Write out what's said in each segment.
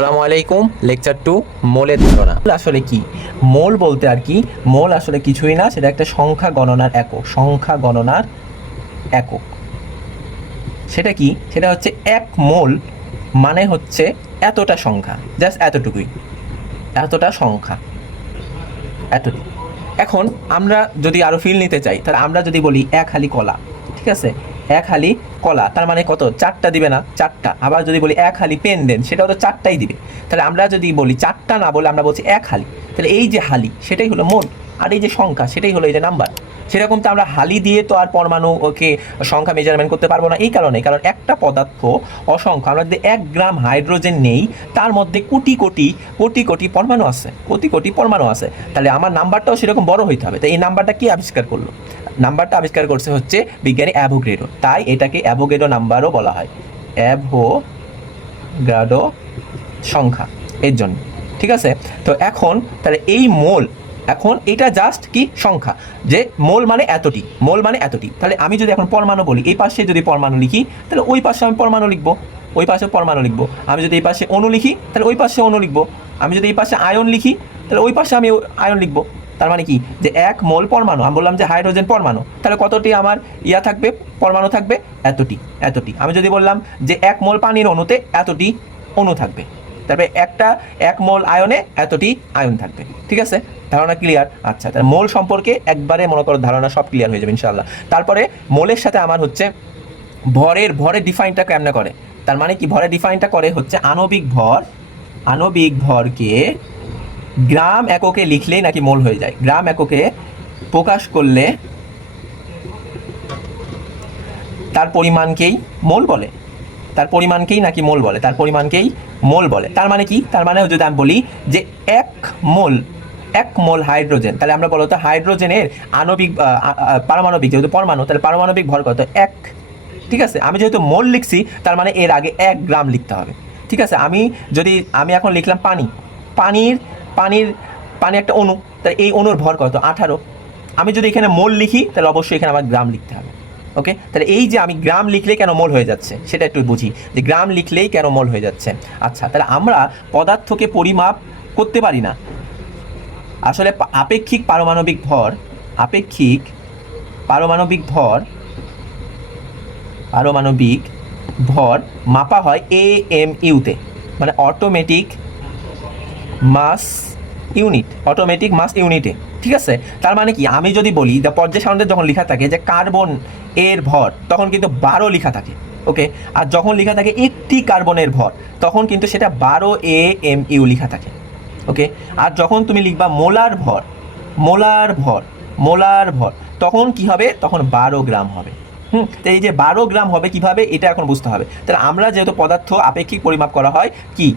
আসসালামু আলাইকুম। লেকচার 2 মোলের ধারণা আসলে কি? মোল বলতে আর কি, মোল আসলে কিছুই না, সেটা একটা সংখ্যা গণনার একক। সংখ্যা গণনার একক সেটা কি? সেটা হচ্ছে এক মোল মানে হচ্ছে এতটা সংখ্যা, জাস্ট এতটুকুই, এতটা সংখ্যা, এতটুকু। এখন আমরা যদি আরো ফিল নিতে চাই, তাহলে আমরা যদি বলি এক হালি কলা, ঠিক আছে, এক হালি কলা, তার মানে কত? চারটা দিবে না? চারটা। আবার যদি বলি এক হালি পেন দেন, সেটাও তো চারটাই দিবে। তাহলে আমরা যদি বলি চারটা না বলে আমরা বলছি এক হালি, তাহলে এই যে হালি সেটাই হলো মোল, আর এই যে সংখ্যা সেটাই হলো এই যে নাম্বার। সেরকম তো আমরা হালি দিয়ে তো আর পরমাণু ওকে সংখ্যা মেজারমেন্ট করতে পারবো না। এই কারণে, কারণ একটা পদার্থ অসংখ্য, আমরা যদি 1 গ্রাম হাইড্রোজেন নেই, তার মধ্যে কোটি কোটি কোটি কোটি পরমাণু আছে, কোটি কোটি পরমাণু আছে। তাহলে আমার নাম্বারটাও সেরকম বড় হইতে হবে। তো এই নাম্বারটা কি আবিষ্কার করলো? নাম্বারটা আবিষ্কার করছে হচ্ছে বিজ্ঞানী অ্যাভোগাড্রো, তাই এটাকে অ্যাভোগাড্রো নাম্বারও বলা হয়, অ্যাভোগাড্রো সংখ্যা এর জন্য। ঠিক আছে, তো এখন তাহলে এই মোল, এখন এটা জাস্ট কি সংখ্যা, যে মোল মানে এতটি, মোল মানে এতটি। তাহলে আমি যদি এখন পরমাণু বলি, এই পাশে যদি পরমাণু লিখি, তাহলে ওই পাশে আমি পরমাণু লিখবো, ওই পাশে পরমাণু লিখবো। আমি যদি এই পাশে অণু লিখি, তাহলে ওই পাশে অণু লিখবো। আমি যদি এই পাশে আয়ন লিখি, তাহলে ওই পাশে আমি আয়ন লিখবো। তার মানে কি? যে এক মোল পরমাণু, আমি বললাম যে হাইড্রোজেন পরমাণু, তাহলে কতটি আমার ইয়া থাকবে, পরমাণু থাকবে? এতটি, এতটি। আমি যদি বললাম যে এক মোল পানির অণুতে এতটি অণু থাকবে, তারপরে এক মোল আয়নে এতটি আয়ন থাকবে। ঠিক আছে, ধারণা ক্লিয়ার? আচ্ছা, তাহলে মোল সম্পর্কে একবারে মনে করো ধারণা সব ক্লিয়ার হয়ে যাবে ইনশাআল্লাহ। তারপরে মোলের সাথে আমার হচ্ছে ভরের ডিফাইনটা কেমনে করে? তার মানে কি? ভরের ডিফাইনটা করে হচ্ছে আণবিক ভর, আণবিক ভরকে গ্রাম এককে লিখলেই নাকি মোল হয়ে যায়। গ্রাম এককে প্রকাশ করলে তার পরিমাণকেই মোল বলে, তার পরিমাণকেই নাকি মোল বলে, তার পরিমাণকেই মোল বলে। তার মানে কি? তার মানে যদি আমি বলি যে এক মোল হাইড্রোজেন, তাহলে আমরা বলতো হাইড্রোজেনের আণবিক পারমাণবিক, যেহেতু পরমাণু, তাহলে পারমাণবিক ভর কত? 1। ঠিক আছে, আমি যেহেতু মোল লিখছি, তার মানে এর আগে 1 গ্রাম লিখতে হবে। ঠিক আছে, আমি এখন লিখলাম পানি, পানির পানির পানি একটা অণু, তাহলে এই অণুর ভর কত? 18। আমি যদি এখানে মোল লিখি, তাহলে অবশ্যই এখানে আমার গ্রাম লিখতে হবে। ওকে, তাহলে এই যে আমি গ্রাম লিখলেই কেন মোল হয়ে যাচ্ছে সেটা একটু বুঝি, যে গ্রাম লিখলেই কেন মোল হয়ে যাচ্ছে। আচ্ছা, তাহলে আমরা পদার্থকে পরিমাপ করতে পারি না। আসলে আপেক্ষিক পারমাণবিক ভর, আপেক্ষিক পারমাণবিক ভর, পারমাণবিক ভর মাপা হয় AMU-তে, মানে অটোমেটিক মাস ইউনিট, অটোমেটিক মাস ইউনিটে। ঠিক আছে, তার মানে কি? আমি যদি বলি দ্য পর্যায় সারণীতে যখন লেখা থাকে যে কার্বন এর ভর, তখন কিন্তু 12 লেখা থাকে। ওকে, আর যখন লেখা থাকে একটি কার্বনের ভর, তখন কিন্তু সেটা 12 AMU লেখা থাকে। ওকে, আর যখন তুমি লিখবা মোলার ভর, মোলার ভর, মোলার ভর, তখন কি হবে? তখন 12 গ্রাম হবে। তো এই যে 12 গ্রাম হবে কিভাবে, এটা এখন বুঝতে হবে। তাহলে আমরা যেহেতু পদার্থ আপেক্ষিক পরিমাপ করা হয় কি?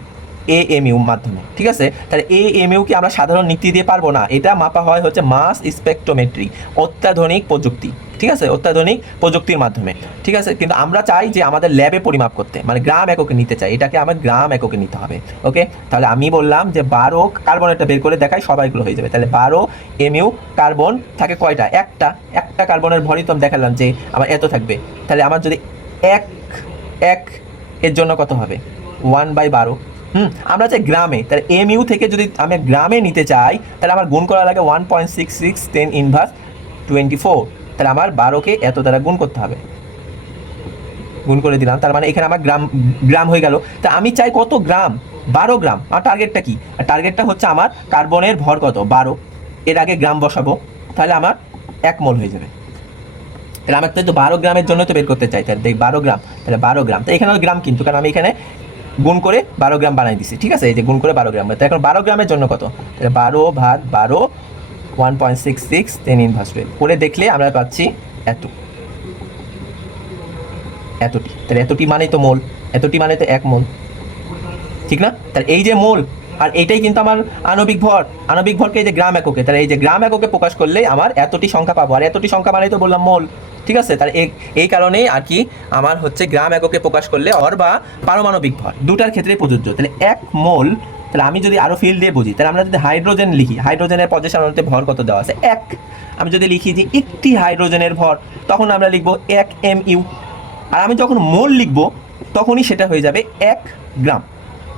AMU মাধ্যমে। ঠিক আছে, তাহলে AMU কি আমরা সাধারণ নীতি দিয়ে পারবো না, এটা মাপা হয় হচ্ছে মাস স্পেকট্রোমেট্রি, অত্যাধুনিক প্রযুক্তি। ঠিক আছে, অত্যাধুনিক প্রযুক্তির মাধ্যমে। ঠিক আছে, কিন্তু আমরা চাই যে আমাদের ল্যাবে পরিমাপ করতে, মানে গ্রাম এককে নিতে চাই, এটাকে আমার গ্রাম এককে নিতে হবে। ওকে, তাহলে আমি বললাম যে 12 কার্বনেরটা বের করে দেখাই, সবাইগুলো হয়ে যাবে। তাহলে 12 MU কার্বন থাকে কয়টা? একটা কার্বনের ভরই তো আমি দেখালাম যে আমার এত থাকবে। তাহলে আমার যদি এক এক এর জন্য কত হবে? 1/12। আমরা চাই গ্রামে, তাহলে MU থেকে যদি আমি গ্রামে নিতে চাই, তাহলে আমার গুণ করা লাগে 1.66 10 ইনভার্স 24। তাহলে আমার 12কে এত দ্বারা গুণ করতে হবে, গুণ করে দিলাম, তার মানে এখানে আমার গ্রাম হয়ে গেল। তা আমি চাই কত গ্রাম? 12 গ্রাম। আমার টার্গেটটা কি? টার্গেটটা হচ্ছে আমার কার্বনের ভর কত? 12, এর আগে গ্রাম বসাবো, তাহলে আমার 1 মোল হয়ে যাবে। তাহলে আমার তো 12 গ্রামের জন্য তো বের করতে চাই, তাহলে দেখ 12 গ্রাম, তাহলে 12 গ্রাম, তো এখানে গ্রাম কিন্তু, কারণ আমি এখানে গুণ করে 12 গ্রাম বানাই দিছি। ঠিক আছে, এই যে গুণ করে 12 গ্রাম, তো এখন 12 গ্রামের জন্য কত? তাহলে 12/12 1.66 10 ইনভার্স 12 করে দেখলে আমরা পাচ্ছি এতটি। তাহলে এতটি মানেই তো মোল, এতটি মানে তো 1 মোল, ঠিক না? তাহলে এই যে মোল, আর এইটাই কিন্তু আমার আণবিক ভর, আণবিক ভরকে এই যে গ্রাম এককে, তাহলে এই যে গ্রাম এককে প্রকাশ করলে আমার এতটি সংখ্যা পাবো, আর এতটি সংখ্যা মানেই তো বললাম মোল। ঠিক আছে, তাহলে এই কারণেই আর কি আমার হচ্ছে গ্রাম এককে প্রকাশ করলে বা পারমাণবিক ভর দুটার ক্ষেত্রেই প্রযোজ্য। তাহলে 1 মোল, তাহলে আমি যদি আরো ফিল দিয়ে বুঝি, তাহলে আমরা যদি হাইড্রোজেন লিখি, হাইড্রোজেনের পর্যায় সারণীতে ভর কত দেওয়া আছে? 1। আমি যদি লিখি যে একটি হাইড্রোজেনের ভর, তখন আমরা লিখবো 1 MU। আর আমি যখন মোল লিখবো, তখনই সেটা হয়ে যাবে 1 গ্রাম।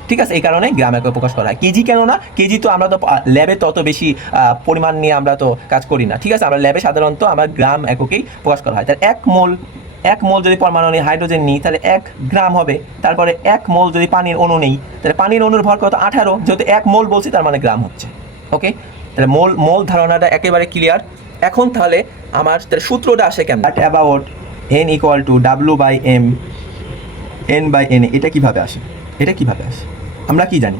ঠিক আছে, এই কারণে গ্রাম এককে প্রকাশ করা হয়। কেজি কেন না? কেজি তো আমরা তো ল্যাবে তত বেশি পরিমাণ নিয়ে আমরা তো কাজ করি না, ঠিক আছে। আমরা ল্যাবে সাধারণত আমরা গ্রাম এককেই প্রকাশ করা হয়। তাহলে এক মোল যদি পরমাণু নিই, হাইড্রোজেন নিই, তাহলে 1 গ্রাম হবে। তারপরে 1 মোল যদি পানির অণু নেই, তাহলে পানির অণুর ভর কত? 18। যেহেতু 1 মোল বলছি, তার মানে গ্রাম হচ্ছে। ওকে, তাহলে মোল ধারণাটা একেবারে ক্লিয়ার। এখন তাহলে আমার সূত্রটা আসে কেমন? About n equal to W/m n/na। এটা কিভাবে আসে? আমরা কি জানি?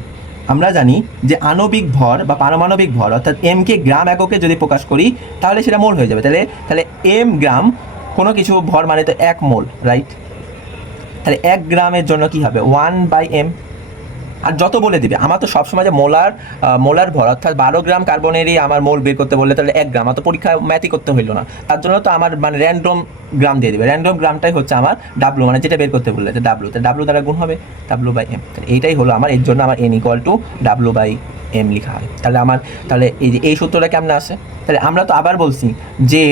আমরা জানি যে আণবিক ভর বা পারমাণবিক ভর অর্থাৎ m কে গ্রাম এককে যদি প্রকাশ করি, তাহলে সেটা মোল হয়ে যাবে। তাহলে m গ্রাম কোনো কিছু ভর মানে তো 1 মোল, রাইট? তাহলে 1 গ্রামের জন্য কি হবে? 1/m। আর যত বলে দিবে, আমার তো সবসময় যে মোলার ভর অর্থাৎ 12 গ্রাম কার্বনেরই আমার মোল বের করতে বললে, তাহলে 1 গ্রাম। আমার তো পরীক্ষা ম্যাথই করতে হইলো না, তার জন্য তো আমার মানে র্যান্ডম গ্রাম দিয়ে দিবে। র্যান্ডম গ্রামটাই হচ্ছে আমার ডাব্লু, মানে যেটা বের করতে বললে ডাব্লু, তাহলে ডাব্লু দ্বারা গুণ হবে W/m। তাহলে এইটাই হলো আমার, এর জন্য আমার n ইকুয়াল টু W/m লেখা হয়। তাহলে এই যে এই সূত্রটা কেমন আসে? তাহলে আমরা তো আবার বলছি যে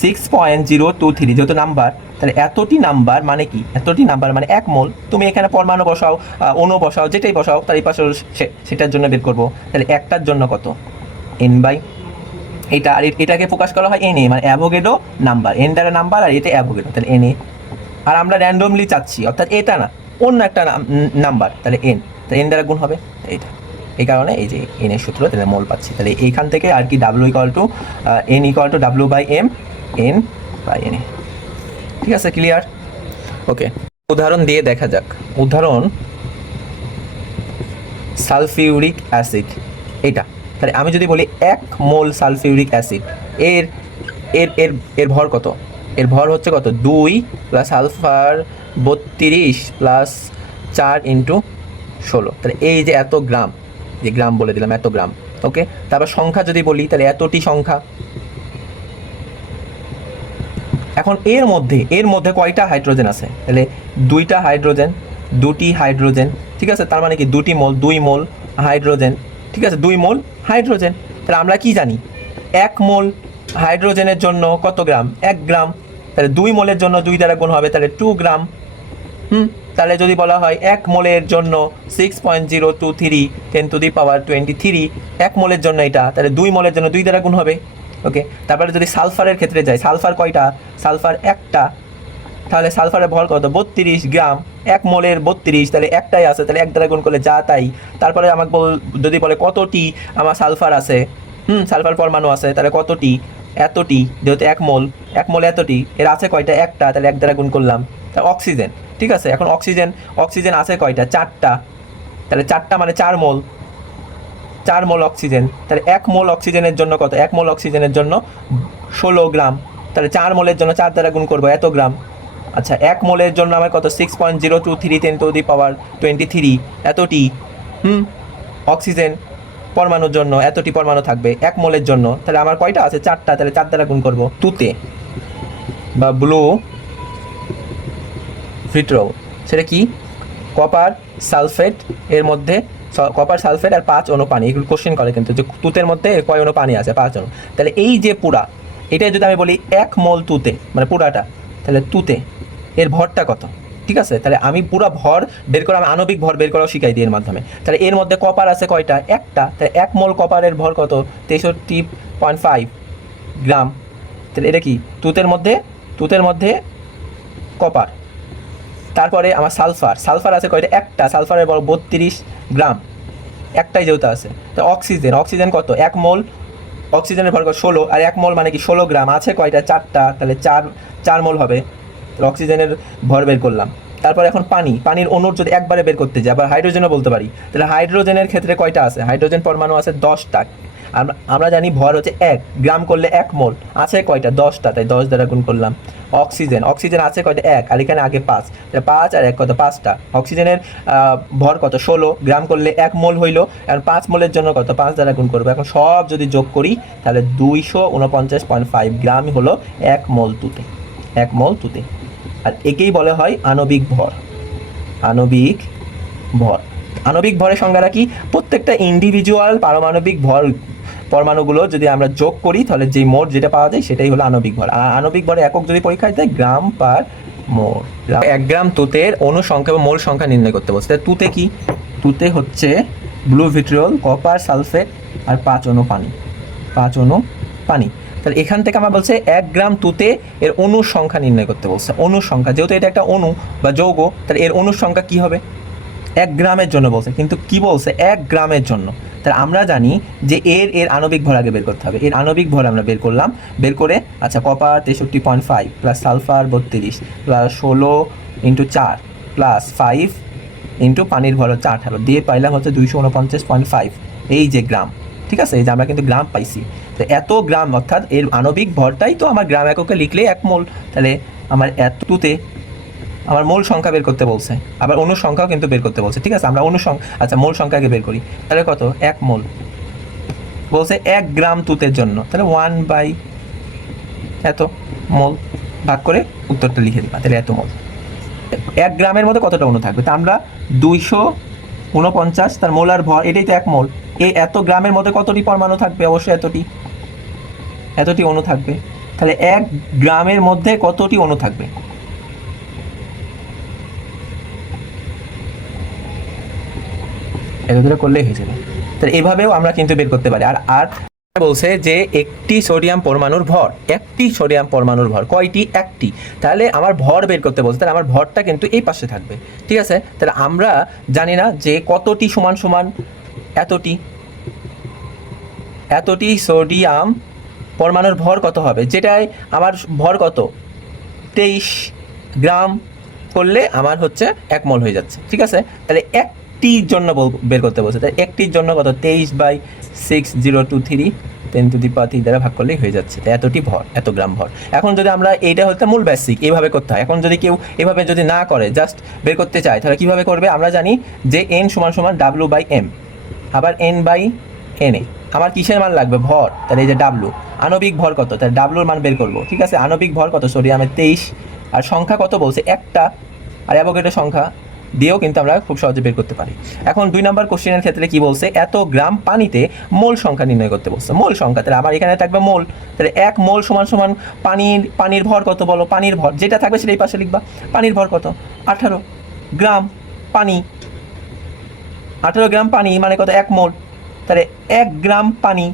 6.023 যেহেতু নাম্বার, তাহলে এতটি নাম্বার মানে কি? এতটি নাম্বার মানে 1 মোল। তুমি এখানে পরমাণু বসাও, অণু বসাও, যেটাই বসাও, তার এই পাশে সেটার জন্য বের করবো। তাহলে একটার জন্য কত? n/, এটা আর এটাকে প্রকাশ করা হয় na, মানে অ্যাভোগাড্রো নাম্বার। n দ্বারা নাম্বার আর এটা অ্যাভোগাড্রো, তাহলে na। আর আমরা র্যান্ডমলি চাচ্ছি, অর্থাৎ এটা না, অন্য একটা নাম্বার, তাহলে n, তাহলে n দ্বারা গুণ হবে এইটা। এই কারণে এই যে n এর সূত্র, তাহলে মোল পাচ্ছি। তাহলে এইখান থেকে আর কি W equal to n equal to W/m n/na। ঠিক আছে, ক্লিয়ার? ওকে, উদাহরণ দিয়ে দেখা যাক। উদাহরণ সালফিউরিক অ্যাসিড, এটা। তাহলে আমি যদি বলি 1 মোল সালফিউরিক অ্যাসিড, এর এর এর এর ভর কত? এর ভর হচ্ছে কত? 2 প্লাস সালফার 32 প্লাস 4 ইন্টু 16। তাহলে এই যে এত গ্রাম, যে গ্রাম বলে দিলাম, এত গ্রাম। ওকে, তারপর সংখ্যা যদি বলি, তাহলে এতটি সংখ্যা। এখন এর মধ্যে কয়টা হাইড্রোজেন আছে? তাহলে 2টা হাইড্রোজেন, 2টি হাইড্রোজেন, ঠিক আছে। তার মানে কি 2 মোল হাইড্রোজেন, ঠিক আছে, 2 মোল হাইড্রোজেন। তাহলে আমরা কি জানি? 1 মোল হাইড্রোজেনের জন্য কত গ্রাম? 1 গ্রাম। তাহলে 2 মোলের জন্য 2 দ্বারা গুণ হবে, তাহলে 2 গ্রাম। তাহলে যদি বলা হয় 1 মোলের জন্য 6.023 10⁻23, 1 মোলের জন্য এটা, তাহলে 2 মোলের জন্য 2 দ্বারা গুণ হবে। ওকে, তারপরে যদি সালফারের ক্ষেত্রে যাই, সালফার কয়টা? সালফার একটা, তাহলে সালফারের ভর কত? 32 গ্রাম। 1 মোলের 32, তাহলে একটাই আছে, তাহলে 1 দ্বারা গুণ করলে যা তাই। তারপরে আমাকে যদি বলে কতটি আমার সালফার আছে, সালফার পরমাণু আছে, তাহলে কতটি? এতটি। যেহেতু 1 মোল এতটি, এর আছে কয়টা? একটা, তাহলে 1 দ্বারা গুণ করলাম। তাহলে অক্সিজেন, ঠিক আছে। এখন অক্সিজেন আছে কয়টা? 4টা, তাহলে 4টা মানে 4 মোল, 4 মোল অক্সিজেন। তাহলে 1 মোল অক্সিজেনের জন্য কত? 1 মোল অক্সিজেনের জন্য 16 গ্রাম। তাহলে 4 মোলের জন্য 4 দ্বারা গুণ করবো, এত গ্রাম। আচ্ছা, 1 মোলের জন্য আমার কত? 6.023 10⁻23, এতটি। অক্সিজেন পরমাণুর জন্য এতটি পরমাণু থাকবে 1 মোলের জন্য। তাহলে আমার কয়টা আছে? 4টা, তাহলে 4 দ্বারা গুণ করবো। তুতে বা ব্লু ভিট্রো, সেটা কি? কপার সালফেট, এর মধ্যে কপার সালফেট আর 5 অণু পানি। এগুলো কোশ্চেন করে কিন্তু, যে তুতের মধ্যে কয় অণু পানি আছে? 5 অণু। তাহলে এই যে পুরা, এটাই যদি আমি বলি 1 মোল তুতে, মানে পুরাটা, তাহলে তুতে এর ভরটা কত? ঠিক আছে, তাহলে আমি পুরো ভর বের করে, আমি আণবিক ভর বের করাও শিখাই দিই এর মাধ্যমে। তাহলে এর মধ্যে কপার আছে কয়টা? একটা, তাহলে 1 মোল কপারের ভর কত? 63.5 গ্রাম। তাহলে এটা কি? তুতের মধ্যে কপার। তারপরে আমার সালফার আছে কয়টা? একটা, সালফারের বড় 32 গ্রাম, একটাই যেহেতু আছে। তো অক্সিজেন কত? 1 মোল, অক্সিজেনের ভর 16, আর 1 মোল মানে কি 16 গ্রাম, আছে কয়টা? 4টা, তাহলে 4 মোল হবে। অক্সিজেনের ভর বের করলাম। তারপর এখন পানির অণুর যদি একবারে বের করতে যাই, আবার হাইড্রোজেনও বলতে পারি, তাহলে হাইড্রোজেনের ক্ষেত্রে কয়টা আছে? হাইড্রোজেন পরমাণু আছে 10টা। আমরা জানি ভর হচ্ছে 1 গ্রাম করলে 1 মোল, আছে কয়টা? 10টা, তাই 10 দ্বারা গুণ করলাম। অক্সিজেন আছে কয়টা? 1, আর এখানে আগে 5, তাহলে 5 আর 1 কত? 5টা। অক্সিজেনের ভর কত? 16 গ্রাম করলে 1 মোল হইলো, আর 5 মোলের জন্য কত? 5 দ্বারা গুণ করবো। এখন সব যদি যোগ করি, তাহলে 249.5 গ্রামই হলো 1 মোল তুতে। আর একেই বলা হয় আণবিক ভর। আণবিক ভরের সংজ্ঞাটা কি? প্রত্যেকটা ইন্ডিভিজুয়াল পারমাণবিক ভর, পরমাণুগুলো যদি আমরা যোগ করি, তাহলে যে মোট যেটা পাওয়া যায় সেটাই হলো আণবিক ভর। আর আণবিক ভরের একক যদি পরীক্ষায় দেয়, গ্রাম পার মোল। 1 গ্রাম তুতের অণু সংখ্যা বা মোল সংখ্যা নির্ণয় করতে বলছে। তুতে কি? 2তে হচ্ছে ব্লু ভিট্রিয়ল, কপার সালফেট আর 5 অণু পানি, 5 অণু পানি। তাহলে এখান থেকে আমার বলছে 1 গ্রাম 2তে এর অণুর সংখ্যা নির্ণয় করতে বলছে। অণুর সংখ্যা, যেহেতু এটা একটা অণু বা যৌগ, তাহলে এর অণুর সংখ্যা কি হবে? 1 গ্রামের জন্য বলছে, কিন্তু কি বলছে? 1 গ্রামের জন্য। তাহলে আমরা জানি যে এর আণবিক ভর আগে বের করতে হবে। এর আণবিক ভর আমরা বের করলাম, বের করে আচ্ছা copper 63.5 plus sulphur 32 plus 16 into 4 plus 5 into পানির ভর হচ্ছে 18 দিয়ে পাইলাম হচ্ছে 249.5, এই যে গ্রাম। ঠিক আছে, এই যে আমরা কিন্তু গ্রাম পাইছি। তো এত গ্রাম, অর্থাৎ এর আণবিক ভরটাই তো আমার গ্রাম এককে লিখলে 1 মোল। তাহলে আমার এতটুতে আমার মোল সংখ্যা বের করতে বলছে, আবার অণুর সংখ্যাও কিন্তু বের করতে বলছে। ঠিক আছে, আমরা অণু সংখ্যা, আচ্ছা মোল সংখ্যাকে বের করি। তাহলে কত? 1 মোল বলছে 1 গ্রাম তুতের জন্য, তাহলে 1 বাই এত মোল ভাগ করে উত্তরটা লিখে দিবা। তাহলে এত মোল। 1 গ্রামের মধ্যে কতটা অণু থাকবে? তা আমরা 249 তার মোলার ভর, এটাই তো 1 মোল। এই এত গ্রামের মধ্যে কতটি পরমাণু থাকবে? অবশ্যই এতটি অণু থাকবে। তাহলে 1 গ্রামের মধ্যে কতটি অণু থাকবে? এত দূরে করলেই হয়ে যাবে। তাহলে এইভাবেও আমরা কিন্তু বের করতে পারি। আর বলছে যে একটি সোডিয়াম পরমাণুর ভর, একটি সোডিয়াম পরমাণুর ভর কয়টি? একটি। তাহলে আমার ভর বের করতে বলছে, তাহলে আমার ভরটা কিন্তু এই পাশে থাকবে। ঠিক আছে, তাহলে আমরা জানি না যে কতটি সমান সমান এতটি, এতটি সোডিয়াম পরমাণুর ভর কত হবে, যেটাই আমার ভর কত 23 গ্রাম করলে আমার হচ্ছে 1 মোল হয়ে যাচ্ছে। ঠিক আছে, তাহলে একটির জন্য বের করতে বলছে। তাই একটির জন্য কত? 23/6023 10³ দ্বারা ভাগ করলেই হয়ে যাচ্ছে। তাই এতটি ভর, এত গ্রাম ভর। এখন যদি আমরা এইটা হচ্ছে মূল বেসিক, এইভাবে করতে হয়। এখন যদি কেউ এভাবে যদি না করে, জাস্ট বের করতে চায়, তাহলে কীভাবে করবে? আমরা জানি যে n = W/m, আবার n/na। আমার কিসের মান লাগবে? ভর। তাহলে এই যে W, আণবিক ভর কত? তাহলে ডাব্লুর মান বের করবো। ঠিক আছে, আণবিক ভর কত? সোডিয়ামের 23, আর সংখ্যা কত বলছে? একটা, আর অ্যাভোগাড্রো সংখ্যা দিয়েও কিন্তু আমরা খুব সহজে বের করতে পারি। এখন 2 নম্বর কোশ্চেনের ক্ষেত্রে কি বলছে? এত গ্রাম পানিতে মোল সংখ্যা নির্ণয় করতে বলছে। মোল সংখ্যা, তাহলে আমার এখানে থাকবে মোল। তাহলে 1 মোল = পানির ভর কত বলো? পানির ভর যেটা থাকবে সেটা এই পাশে লিখবা। পানির ভর কত? 18 গ্রাম পানি। 18 গ্রাম পানি মানে কত? 1 মোল। তাহলে 1 গ্রাম পানি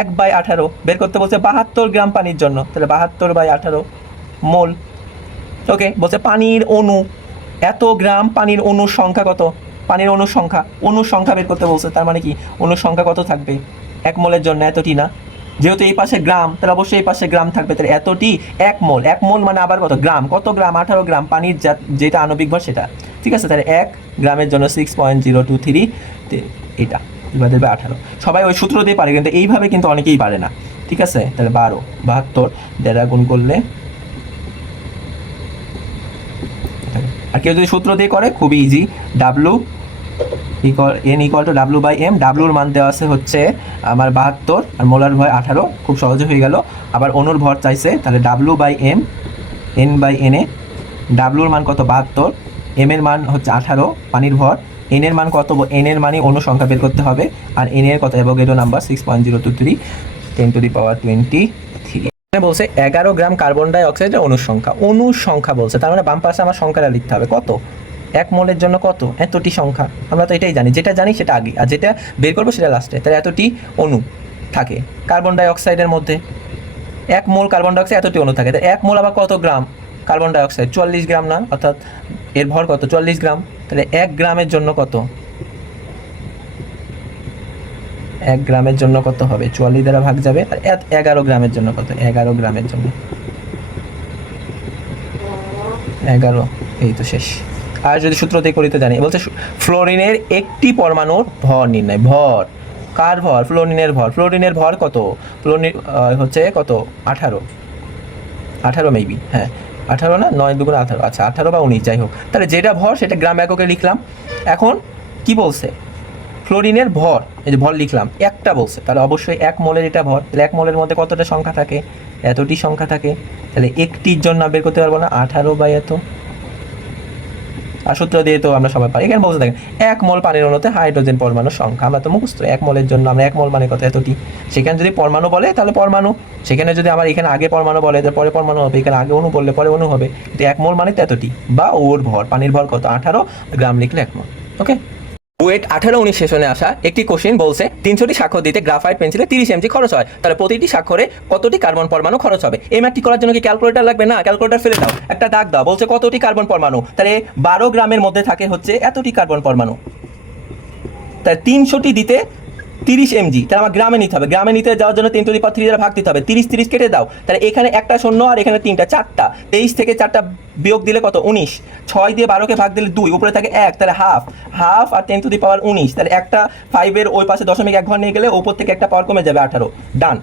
1/18 বের করতে বলছে 72 গ্রাম পানির জন্য। তাহলে 72/18 মোল। ওকে, বলছে পানির অণু, এত গ্রাম পানির অণুর সংখ্যা কত? পানির অণুর সংখ্যা বের করতে বলছে। তার মানে কি অণুর সংখ্যা কত থাকবে? 1 মোলের জন্য এতটি না, যেহেতু এই পাশে গ্রাম, তাহলে অবশ্যই এই পাশে গ্রাম থাকবে। তাহলে এতটি 1 মোল। 1 মোল মানে আবার কত গ্রাম? কত গ্রাম? 18 গ্রাম পানির যেটা আণবিক ভর সেটা। ঠিক আছে, তাহলে 1 গ্রামের জন্য 6.023, এটা এবার দেবে 18। সবাই ওই সূত্র দিয়ে পারে, কিন্তু এইভাবে কিন্তু অনেকেই পারে না। ঠিক আছে, তাহলে 12 72 দ্বারা গুণ করলে, আর কেউ যদি সূত্র দিয়ে করে খুবই ইজি। n=W/m, ডাব্লুর মান দেওয়া আছে হচ্ছে আমার 72 আর মোলার ভর 18, খুব সহজে হয়ে গেল। আবার অণুর ভর চাইছে, তাহলে W/m, n/na। ডাব্লুর মান কত? 72, m এর মান হচ্ছে 18 পানির ভর, n এর মান কত? n এর মানে অণু সংখ্যা বের করতে হবে, আর n এর কত? Avogadro number 6.023 10⁻23। বলছে 11 গ্রাম কার্বন ডাই অক্সাইডের অণুর সংখ্যা বলছে। তার মানে বাম পাশে আমার সংখ্যাটা লিখতে হবে। কত? 1 মোলের জন্য কত? এতটি সংখ্যা। আমরা তো এটাই জানি, যেটা জানি সেটা আগে, আর যেটা বের করবো সেটা লাস্টে। তাহলে এতটি অণু থাকে কার্বন ডাই অক্সাইডের মধ্যে। 1 মোল কার্বন ডাই অক্সাইড এতটি অণু থাকে। তাহলে 1 মোল আবার কত গ্রাম কার্বন ডাই অক্সাইড? 44 গ্রাম না, অর্থাৎ এর ভর কত? 40 গ্রাম। তাহলে 1 গ্রামের জন্য কত? 1 গ্রামের জন্য কত হবে? 44 দ্বারা ভাগ যাবে। আর 11 গ্রামের জন্য কত? 11 গ্রামের জন্য 11, এই তো শেষ। আর যদি সূত্র দিয়ে করি তো জানি। বলছে ফ্লোরিনের একটি পরমাণুর ভর নির্ণয়। ভর কার ভর? ফ্লোরিনের ভর। ফ্লোরিনের ভর কত? ফ্লোরিন হচ্ছে কত? 18 মেবি, হ্যাঁ 18 না, 9 2 18, আচ্ছা 18 বা 19 যাই হোক। তাহলে যেটা ভর সেটা গ্রাম এককে লিখলাম। এখন কি বলছে? ফ্লোরিনের ভর, এই যে ভর লিখলাম, একটা বলছে, তাহলে অবশ্যই 1 মোলের এটা ভর। তাহলে 1 মোলের মধ্যে কতটা সংখ্যা থাকে? এতটি সংখ্যা থাকে। তাহলে একটির জন্য বের করতে পারবো না, 18/এত। আর সূত্র দিয়ে তো আমরা সবাই পারি। এখানে বলতে দেখেন 1 মোল পানির অণুতে হাইড্রোজেন পরমাণুর সংখ্যা, আমরা তো মুখস্থ। 1 মোলের জন্য আমরা 1 মোল মানে কত? এতটি। সেখানে যদি পরমাণু বলে তাহলে পরমাণু, সেখানে যদি আমার এখানে আগে পরমাণু বলে তাহলে পরে পরমাণু হবে, এখানে আগে অণু বললে পরে অণু হবে। কিন্তু 1 মোল মানে তো এতটি, বা ওর ভর, পানির ভর কত? 18 গ্রাম লিখলে 1 মোল। ওকে। বুয়েট 18-19 সেশনে আসা একটি কোশ্চেন বলছে 300টি স্বাক্ষর দিতে গ্রাফাইট পেন্সিলে 30 mg খরচ হয়, তাহলে প্রতিটি স্বাক্ষরে কতটি কার্বন পরমাণু খরচ হবে। এই ম্যাথটি করার জন্য কি ক্যালকুলেটর লাগবে? না, ক্যালকুলেটর ফেলে দাও, একটা দাগ দাও। বলছে কতটি কার্বন পরমাণু, তাহলে 12 গ্রামের মধ্যে থাকে হচ্ছে এতটি কার্বন পরমাণু, তাই 300টি দিতে 30 mg, তাহলে আমার গ্রামে নিতে হবে। গ্রামে নিতে যাওয়ার জন্য 10⁻³ দ্বারা ভাগ দিতে হবে, 30 কেটে দাও, তাহলে এখানে একটা শূন্য আর এখানে 3টা, 4টা, 23 থেকে 4টা বিয়োগ দিলে কত? 19, 6 দিয়ে 12কে ভাগ দিলে 2, উপরে থাকে 1, তাহলে হাফ আর 10⁻19, তাহলে একটা 5-এর ওই পাশে 0.1 ঘর নিয়ে গেলে ওপর থেকে একটা পাওয়ার কমে যাবে 18। ডান।